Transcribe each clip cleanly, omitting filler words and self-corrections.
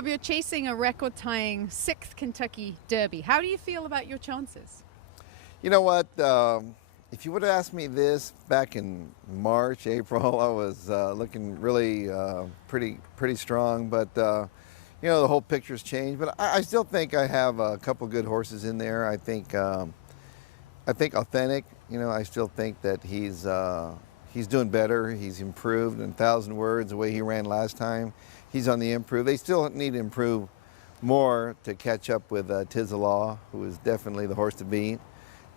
Bob, you're chasing a record-tying 6th Kentucky Derby. How do you feel about your chances? You know what? If you would have asked me this back in March, April, I was looking really pretty strong. But you know, the whole picture's changed. But I still think I have a couple good horses in there. I think Authentic. You know, I still think that he's doing better. He's improved in 1,000 words the way he ran last time. He's on the improve. They still need to improve more to catch up with Tiz the Law, who is definitely the horse to beat.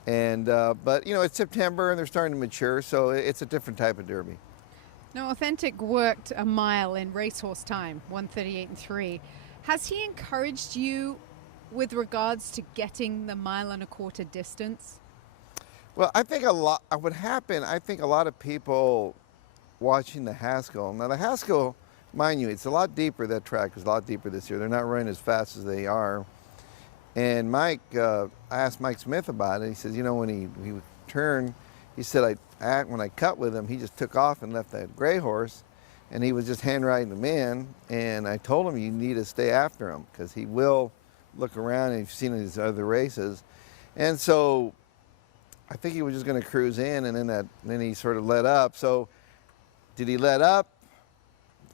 And but you know, it's September and they're starting to mature, so it's a different type of Derby. Now, Authentic worked a mile in racehorse time, 1:38 and 3. Has he encouraged you with regards to getting the 1.25 mile distance? Well, I think what happened, I think a lot of people watching the Haskell. Now the Haskell, mind you, it's a lot deeper. That track is a lot deeper this year. They're not running as fast as they are. And Mike, I asked Mike Smith about it. He says, you know, when he turned, he said, when I cut with him, he just took off and left that gray horse, and he was just hand riding him in. And I told him, you need to stay after him because he will look around, and you've seen his other races. And so I think he was just going to cruise in, and then he sort of let up. So did he let up?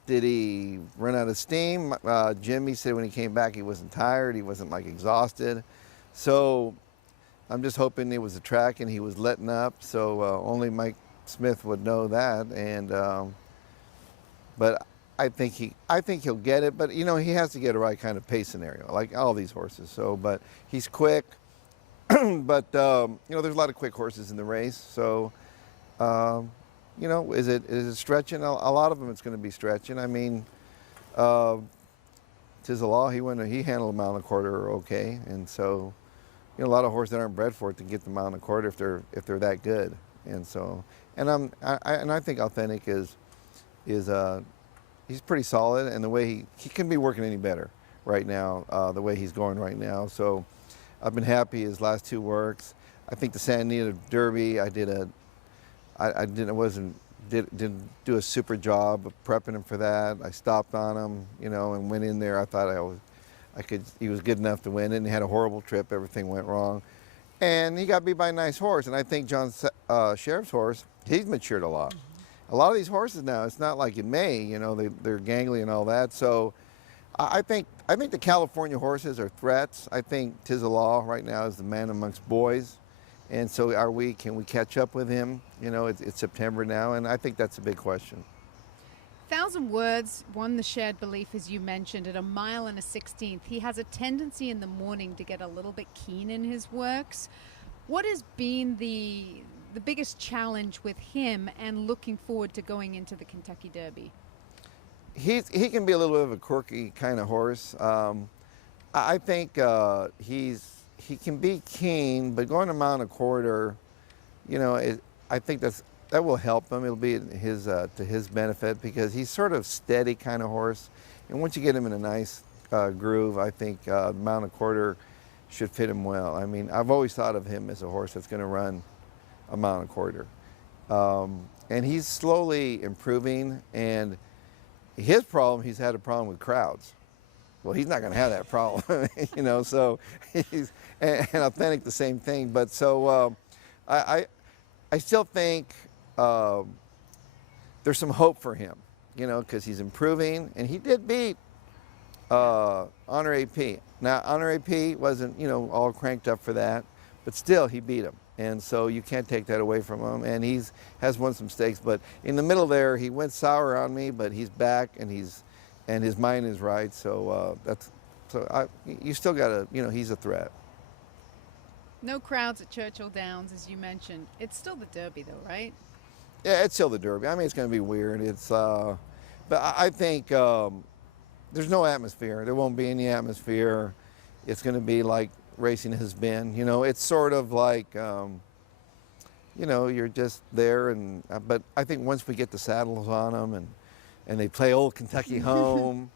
Did he run out of steam? Jimmy said when he came back he wasn't tired, he wasn't like exhausted. So I'm just hoping it was a track and he was letting up. So only Mike Smith would know that. And but I think he'll get it. But you know, he has to get a right kind of pace scenario, like all these horses. So, but he's quick. But you know, there's a lot of quick horses in the race. So. You know, is it stretching? A lot of them it's going to be stretching. I mean, Tiz the Law, he handled 1.25 miles okay, and so you know, a lot of horses that aren't bred for it to get the 1.25 miles if they're that good, and so I think Authentic is he's pretty solid, and the way he couldn't be working any better right now, the way he's going right now. So I've been happy his last 2 works. I think the Santa Anita Derby, I didn't do a super job of prepping him for that. I stopped on him, you know, and went in there. I thought he was good enough to win it, and he had a horrible trip. Everything went wrong. And he got beat by a nice horse. And I think John Sheriff's horse, he's matured a lot. A lot of these horses now, it's not like in May, you know, they're gangly and all that. So I think the California horses are threats. I think Tiz the Law right now is the man amongst boys. And so can we catch up with him? You know, it's September now, and I think that's a big question. 1,000 words won the shared belief, as you mentioned, at 1 mile and 1/16. He has a tendency in the morning to get a little bit keen in his works. What has been the biggest challenge with him and looking forward to going into the Kentucky Derby? He can be a little bit of a quirky kind of horse. I think he can be keen, but going 1.25 miles, you know, I think that will help him. It'll be to his benefit because he's sort of steady kind of horse. And once you get him in a nice groove, I think 1.25 miles should fit him well. I mean, I've always thought of him as a horse that's going to run 1.25 miles. And he's slowly improving. And he's had a problem with crowds. Well, he's not going to have that problem, you know. So he's and Authentic the same thing. But so I still think there's some hope for him, you know, because he's improving, and he did beat Honor AP. Now Honor AP wasn't, you know, all cranked up for that, but still he beat him, and so you can't take that away from him. And has won some stakes, but in the middle there he went sour on me, but he's back and his mind is right, so you still got to, you know, he's a threat. No crowds at Churchill Downs, as you mentioned. It's still the Derby, though, right? Yeah, it's still the Derby. I mean, it's going to be weird. But I think there's no atmosphere. There won't be any atmosphere. It's going to be like racing has been. You know, it's sort of like, you know, you're just there. But I think once we get the saddles on them and they play Old Kentucky Home,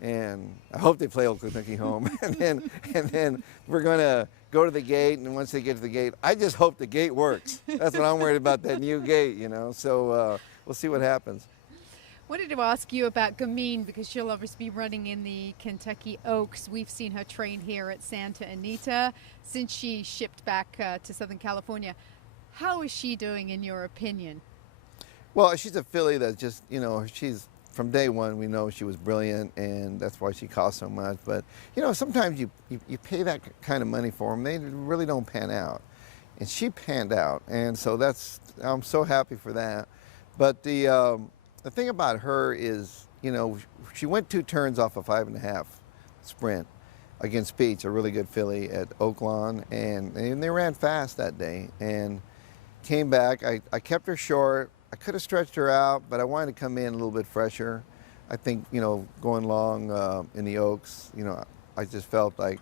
and I hope they play Old Kentucky Home, and then we're going to go to the gate, and once they get to the gate, I just hope the gate works. That's what I'm worried about, that new gate, you know. So we'll see what happens. Wanted to ask you about Gamine because she'll obviously be running in the Kentucky Oaks. We've seen her train here at Santa Anita since she shipped back to Southern California. How is she doing, in your opinion? Well, she's a filly that just, she's from day one, we know she was brilliant, and that's why she cost so much. But, sometimes you pay that kind of money for them, they really don't pan out. And she panned out, and so I'm so happy for that. But the thing about her is, she went 2 turns off a 5.5 sprint against Peach, a really good filly at Oaklawn, and they ran fast that day and came back. I kept her short. I could have stretched her out, but I wanted to come in a little bit fresher. I think, going long in the Oaks, I just felt like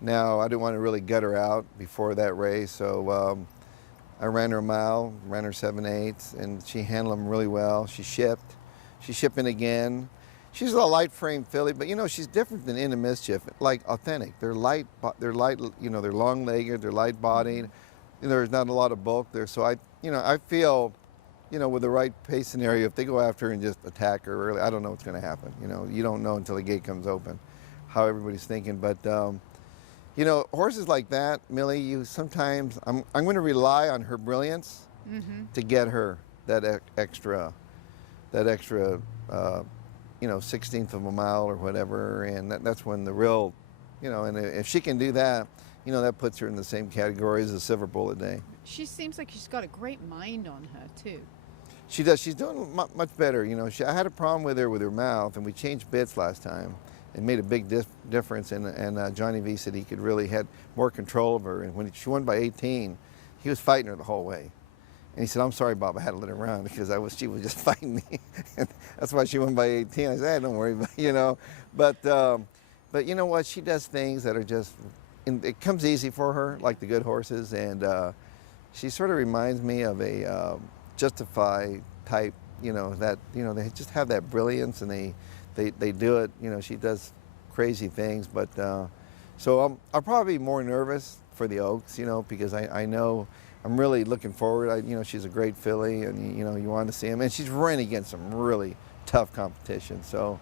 now I didn't want to really gut her out before that race. So I ran her a mile, ran her 7/8, and she handled them really well. She shipped. She's shipping again. She's a light frame filly, but she's different than Into Mischief, like authentic. They're light, they're long legged, they're light bodied. There's not a lot of bulk there. So I feel, with the right pace scenario, if they go after her and just attack her early, I don't know what's going to happen. You don't know until the gate comes open how everybody's thinking. But, horses like that, Millie, sometimes, I'm going to rely on her brilliance to get her that extra 16th of a mile or whatever. And that's when the real, and if she can do that, that puts her in the same category as a Silver Bullet Day. She seems like she's got a great mind on her, too. She does. She's doing much better. I had a problem with her mouth, and we changed bits last time. It made a big difference, and Johnny V said he had more control of her. And when she won by 18, he was fighting her the whole way. And he said, "I'm sorry, Bob, I had to let her run because she was just fighting me." And that's why she won by 18. I said, "Don't worry about it, But you know what? She does things that are just, it comes easy for her, like the good horses. And she sort of reminds me of a Justify type, they just have that brilliance, and they do it. She does crazy things. But so I'll probably be more nervous for the Oaks, because I know I'm really looking forward. She's a great filly, and you want to see him, and she's running against some really tough competition. So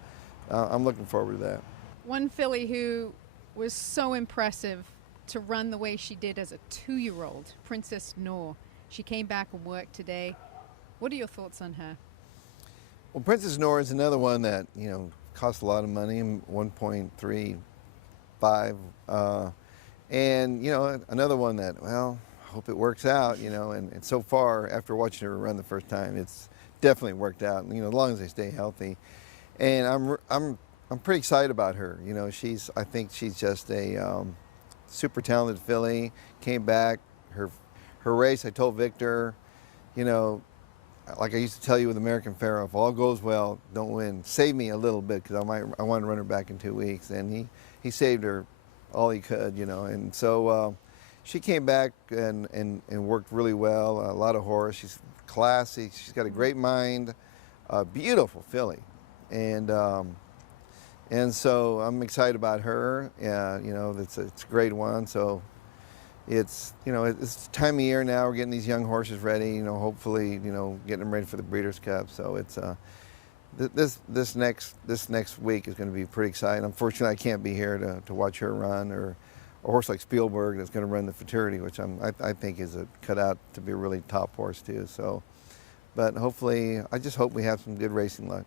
I'm looking forward to that. One filly who was so impressive to run the way she did as a 2-year-old, Princess Noor. She came back and worked today. What are your thoughts on her? Well, Princess Noor is another one that cost a lot of money, 1.35, and another one that, well, hope it works out, and so far, after watching her run the first time, it's definitely worked out, as long as they stay healthy. And I'm pretty excited about her. I think she's just a super talented filly. Came back, her race, I told Victor, like I used to tell you with American Pharoah, if all goes well, don't win. Save me a little bit, because I want to run her back in 2 weeks. And he saved her all he could, and so she came back and worked really well. A lot of horse. She's classy. She's got a great mind. Beautiful filly, and so I'm excited about her. It's a great one. So it's it's time of year now. We're getting these young horses ready. Hopefully getting them ready for the Breeders' Cup. So it's this next week is going to be pretty exciting. Unfortunately, I can't be here to watch her run, or a horse like Spielberg that's going to run the Futurity, which I think is a cut out to be a really top horse too. So, but hopefully, I just hope we have some good racing luck.